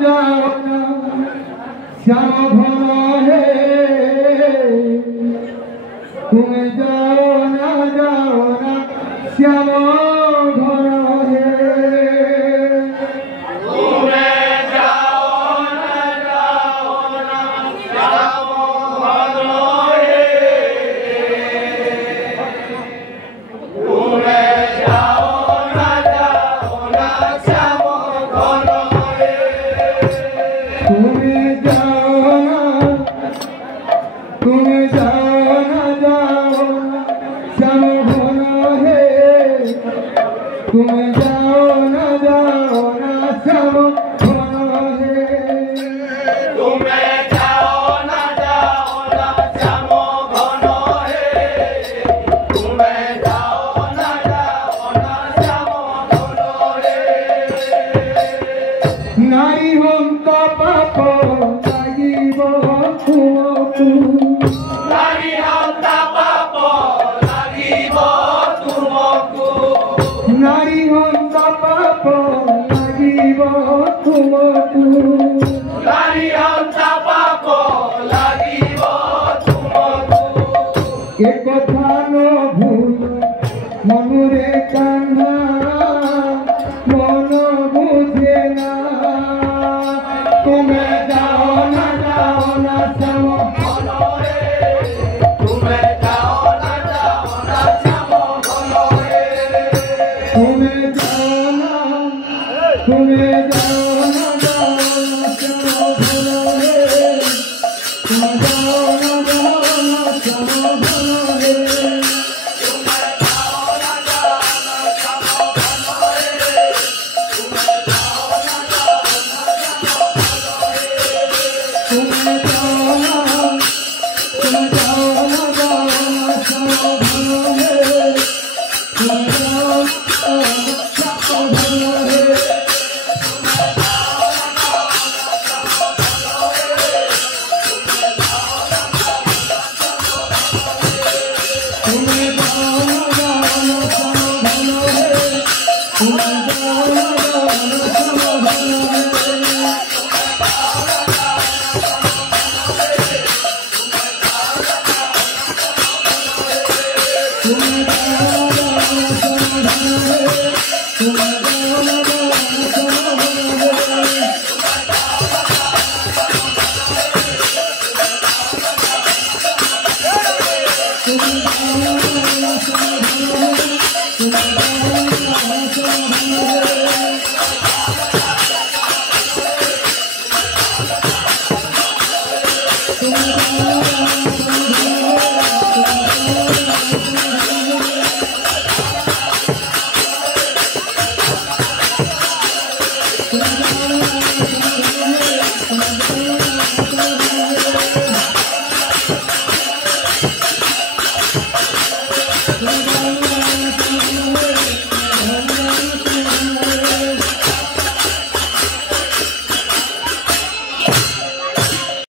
जाओ ना श्याम घन हे तुम जाओ ना श्याम घन हे नारी हंता पाप লাগিব तुमकु नारी हंता पाप লাগিব तुमकु नारी हंता पाप লাগিব तुमकु नारी हंता पाप লাগিব तुमकु एक कथा न भूल मनुरे कान्हा मन बुझे ना तुम्हें